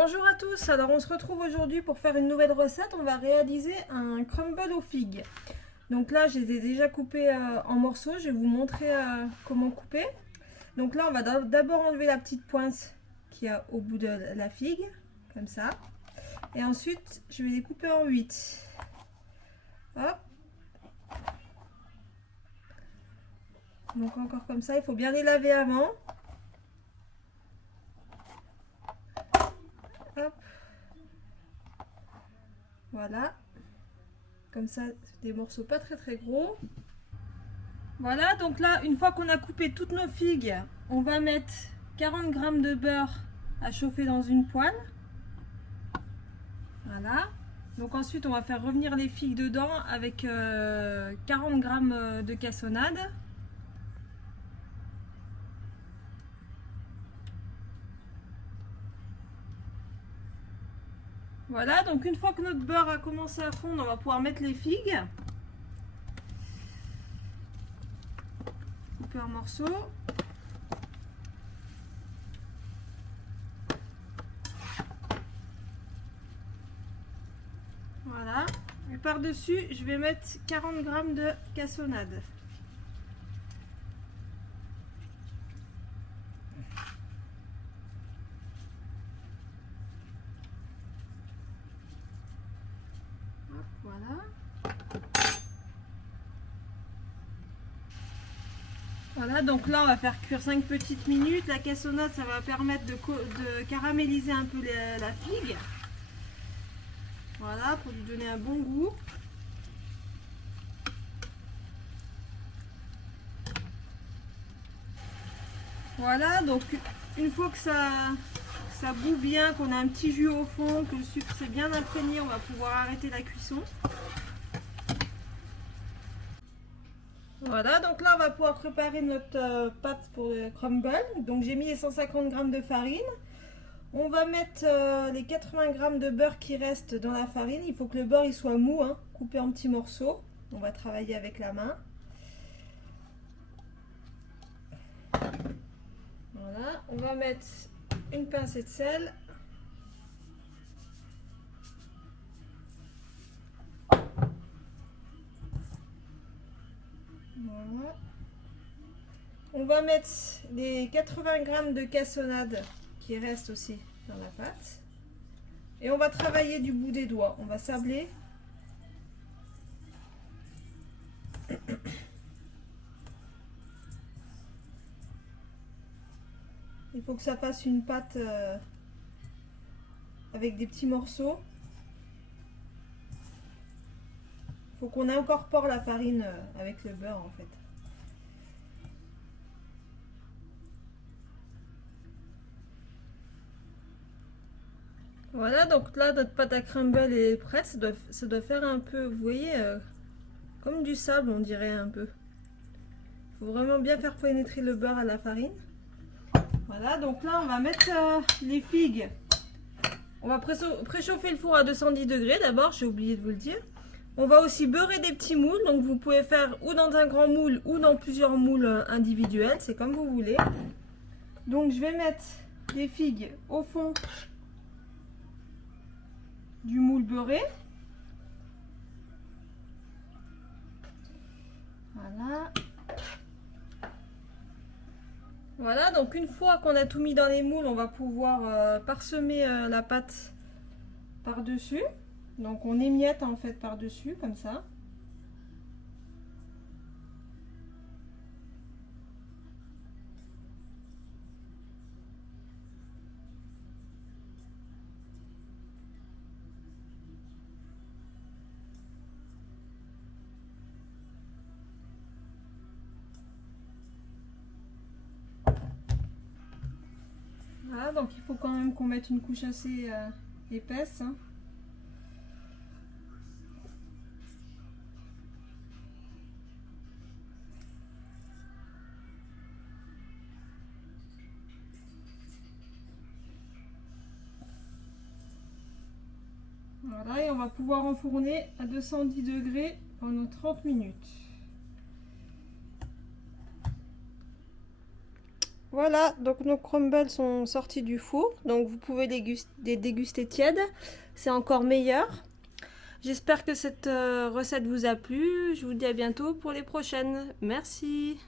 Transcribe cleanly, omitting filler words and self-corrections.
Bonjour à tous, alors on se retrouve aujourd'hui pour faire une nouvelle recette. On va réaliser un crumble aux figues. Donc là je les ai déjà coupés en morceaux, je vais vous montrer comment couper. Donc là on va d'abord enlever la petite pointe qu'il y a au bout de la figue, comme ça. Et ensuite je vais les couper en 8. Hop. Donc encore comme ça, il faut bien les laver avant. Hop. Voilà, comme ça, des morceaux pas très gros. Voilà, donc là, une fois qu'on a coupé toutes nos figues, on va mettre 40 g de beurre à chauffer dans une poêle. Voilà, donc ensuite on va faire revenir les figues dedans avec 40 g de cassonade. Voilà, donc une fois que notre beurre a commencé à fondre, on va pouvoir mettre les figues. Couper en morceaux. Voilà. Et par-dessus, je vais mettre 40 g de cassonade. Voilà. Voilà, donc là on va faire cuire 5 petites minutes. La cassonade, ça va permettre de caraméliser un peu la figue. Voilà, pour lui donner un bon goût. Voilà, donc une fois que ça bout bien, qu'on a un petit jus au fond, que le sucre s'est bien imprégné, on va pouvoir arrêter la cuisson. Voilà, donc là on va pouvoir préparer notre pâte pour le crumble. Donc j'ai mis les 150 g de farine. On va mettre les 80 g de beurre qui restent dans la farine. Il faut que le beurre il soit mou, hein, coupé en petits morceaux. On va travailler avec la main. Voilà, on va mettre une pincée de sel. Voilà. On va mettre les 80 g de cassonade qui restent aussi dans la pâte. Et on va travailler du bout des doigts. On va sabler. Il faut que ça fasse une pâte avec des petits morceaux. Il faut qu'on incorpore la farine avec le beurre en fait. Voilà, donc là notre pâte à crumble est prête. Ça doit faire un peu, vous voyez, comme du sable on dirait un peu. Il faut vraiment bien faire pénétrer le beurre à la farine. Voilà, donc là on va mettre les figues. On va préchauffer le four à 210 degrés d'abord, j'ai oublié de vous le dire. On va aussi beurrer des petits moules, donc vous pouvez faire ou dans un grand moule ou dans plusieurs moules individuels, c'est comme vous voulez. Donc je vais mettre les figues au fond du moule beurré. Voilà. Voilà, donc une fois qu'on a tout mis dans les moules, on va pouvoir parsemer la pâte par-dessus. Donc on émiette en fait par-dessus, comme ça. Voilà, donc il faut quand même qu'on mette une couche assez épaisse. Hein. Voilà, et on va pouvoir enfourner à 210 degrés pendant 30 minutes. Voilà, donc nos crumbles sont sortis du four, donc vous pouvez les déguster tièdes, c'est encore meilleur. J'espère que cette recette vous a plu, je vous dis à bientôt pour les prochaines. Merci.